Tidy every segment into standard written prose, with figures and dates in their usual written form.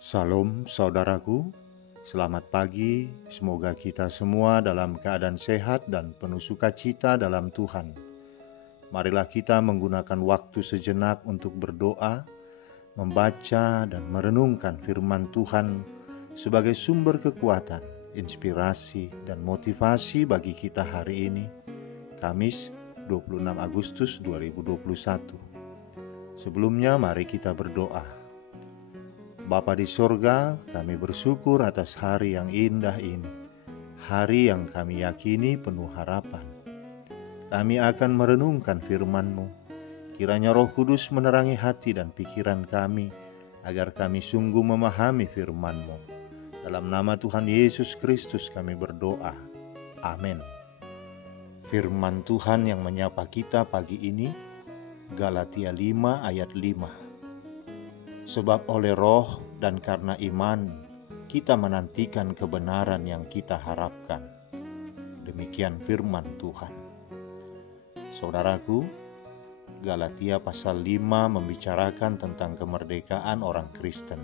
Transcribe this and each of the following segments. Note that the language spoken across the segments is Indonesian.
Salam saudaraku, selamat pagi. Semoga kita semua dalam keadaan sehat dan penuh sukacita dalam Tuhan. Marilah kita menggunakan waktu sejenak untuk berdoa, membaca dan merenungkan firman Tuhan sebagai sumber kekuatan, inspirasi dan motivasi bagi kita hari ini, Kamis 26 Agustus 2021. Sebelumnya mari kita berdoa. Bapa di sorga, kami bersyukur atas hari yang indah ini, hari yang kami yakini penuh harapan. Kami akan merenungkan firman-Mu, kiranya Roh Kudus menerangi hati dan pikiran kami, agar kami sungguh memahami firman-Mu. Dalam nama Tuhan Yesus Kristus kami berdoa. Amin. Firman Tuhan yang menyapa kita pagi ini, Galatia 5 ayat 5. Sebab oleh roh dan karena iman, kita menantikan kebenaran yang kita harapkan. Demikian firman Tuhan. Saudaraku, Galatia pasal 5 membicarakan tentang kemerdekaan orang Kristen.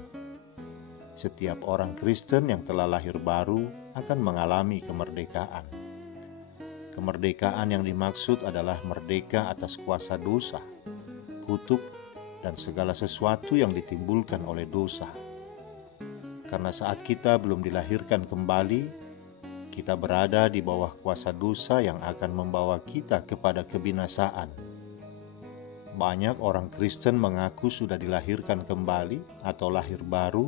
Setiap orang Kristen yang telah lahir baru akan mengalami kemerdekaan. Kemerdekaan yang dimaksud adalah merdeka atas kuasa dosa, kutuk, dan segala sesuatu yang ditimbulkan oleh dosa. Karena saat kita belum dilahirkan kembali, kita berada di bawah kuasa dosa yang akan membawa kita kepada kebinasaan. Banyak orang Kristen mengaku sudah dilahirkan kembali atau lahir baru,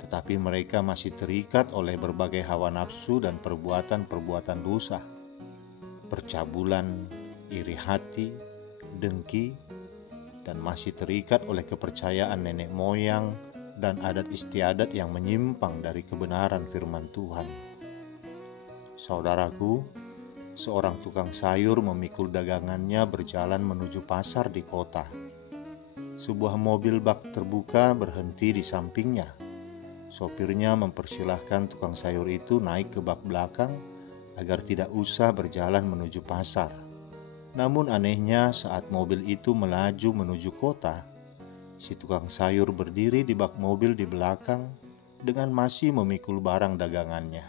tetapi mereka masih terikat oleh berbagai hawa nafsu dan perbuatan-perbuatan dosa. Percabulan, iri hati, dengki, dan masih terikat oleh kepercayaan nenek moyang dan adat istiadat yang menyimpang dari kebenaran firman Tuhan. Saudaraku, seorang tukang sayur memikul dagangannya berjalan menuju pasar di kota. Sebuah mobil bak terbuka berhenti di sampingnya. Sopirnya mempersilahkan tukang sayur itu naik ke bak belakang agar tidak usah berjalan menuju pasar. Namun anehnya saat mobil itu melaju menuju kota, si tukang sayur berdiri di bak mobil di belakang dengan masih memikul barang dagangannya.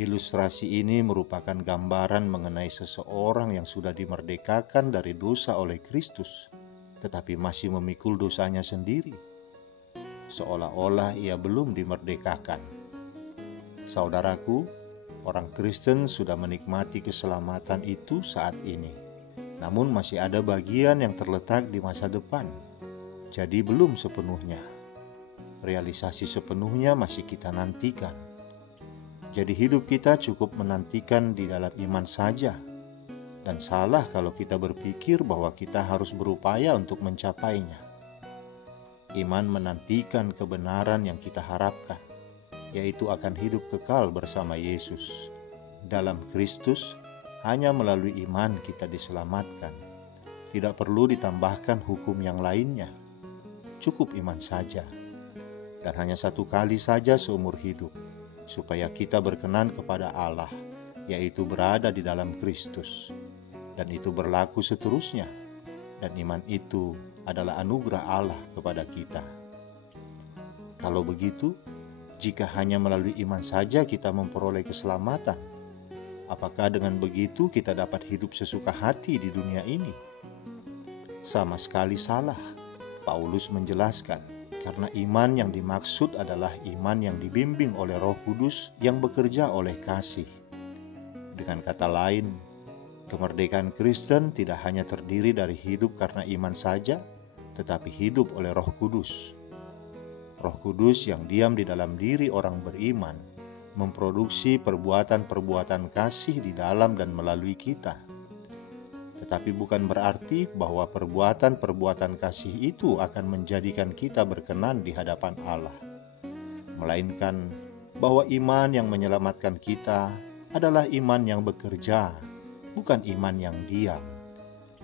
Ilustrasi ini merupakan gambaran mengenai seseorang yang sudah dimerdekakan dari dosa oleh Kristus, tetapi masih memikul dosanya sendiri, seolah-olah ia belum dimerdekakan. Saudaraku, orang Kristen sudah menikmati keselamatan itu saat ini, namun masih ada bagian yang terletak di masa depan. Jadi belum sepenuhnya. Realisasi sepenuhnya masih kita nantikan. Jadi hidup kita cukup menantikan di dalam iman saja. Dan salah kalau kita berpikir bahwa kita harus berupaya untuk mencapainya. Iman menantikan kebenaran yang kita harapkan, yaitu akan hidup kekal bersama Yesus. Dalam Kristus, hanya melalui iman kita diselamatkan. Tidak perlu ditambahkan hukum yang lainnya. Cukup iman saja. Dan hanya satu kali saja seumur hidup, supaya kita berkenan kepada Allah, yaitu berada di dalam Kristus. Dan itu berlaku seterusnya. Dan iman itu adalah anugerah Allah kepada kita. Kalau begitu, jika hanya melalui iman saja kita memperoleh keselamatan, apakah dengan begitu kita dapat hidup sesuka hati di dunia ini? Sama sekali salah. Paulus menjelaskan, karena iman yang dimaksud adalah iman yang dibimbing oleh Roh Kudus yang bekerja oleh kasih. Dengan kata lain, kemerdekaan Kristen tidak hanya terdiri dari hidup karena iman saja, tetapi hidup oleh Roh Kudus. Roh Kudus yang diam di dalam diri orang beriman memproduksi perbuatan-perbuatan kasih di dalam dan melalui kita. Tetapi bukan berarti bahwa perbuatan-perbuatan kasih itu akan menjadikan kita berkenan di hadapan Allah. Melainkan bahwa iman yang menyelamatkan kita adalah iman yang bekerja, bukan iman yang diam,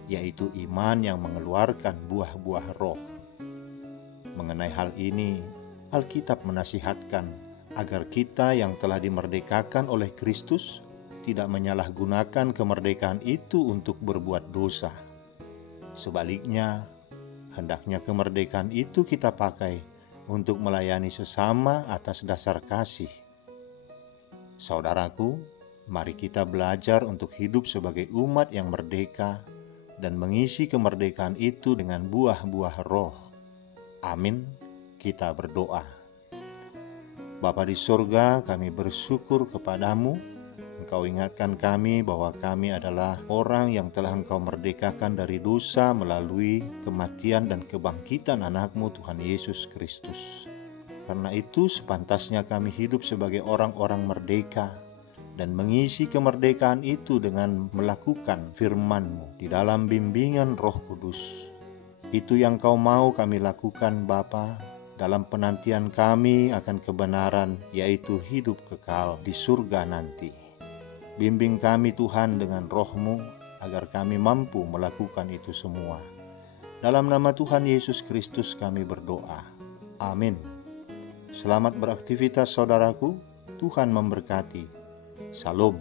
yaitu iman yang mengeluarkan buah-buah roh. Mengenai hal ini, Alkitab menasihatkan agar kita yang telah dimerdekakan oleh Kristus tidak menyalahgunakan kemerdekaan itu untuk berbuat dosa. Sebaliknya, hendaknya kemerdekaan itu kita pakai untuk melayani sesama atas dasar kasih. Saudaraku, mari kita belajar untuk hidup sebagai umat yang merdeka dan mengisi kemerdekaan itu dengan buah-buah roh. Amin. Kita berdoa. Bapa di surga, kami bersyukur kepadamu. Engkau ingatkan kami bahwa kami adalah orang yang telah Engkau merdekakan dari dosa melalui kematian dan kebangkitan anak-Mu Tuhan Yesus Kristus. Karena itu sepantasnya kami hidup sebagai orang-orang merdeka dan mengisi kemerdekaan itu dengan melakukan firman-Mu di dalam bimbingan Roh Kudus. Itu yang Kau mau kami lakukan Bapa, dalam penantian kami akan kebenaran, yaitu hidup kekal di surga nanti. Bimbing kami Tuhan dengan Roh-Mu, agar kami mampu melakukan itu semua. Dalam nama Tuhan Yesus Kristus kami berdoa. Amin. Selamat beraktivitas saudaraku, Tuhan memberkati. Salam.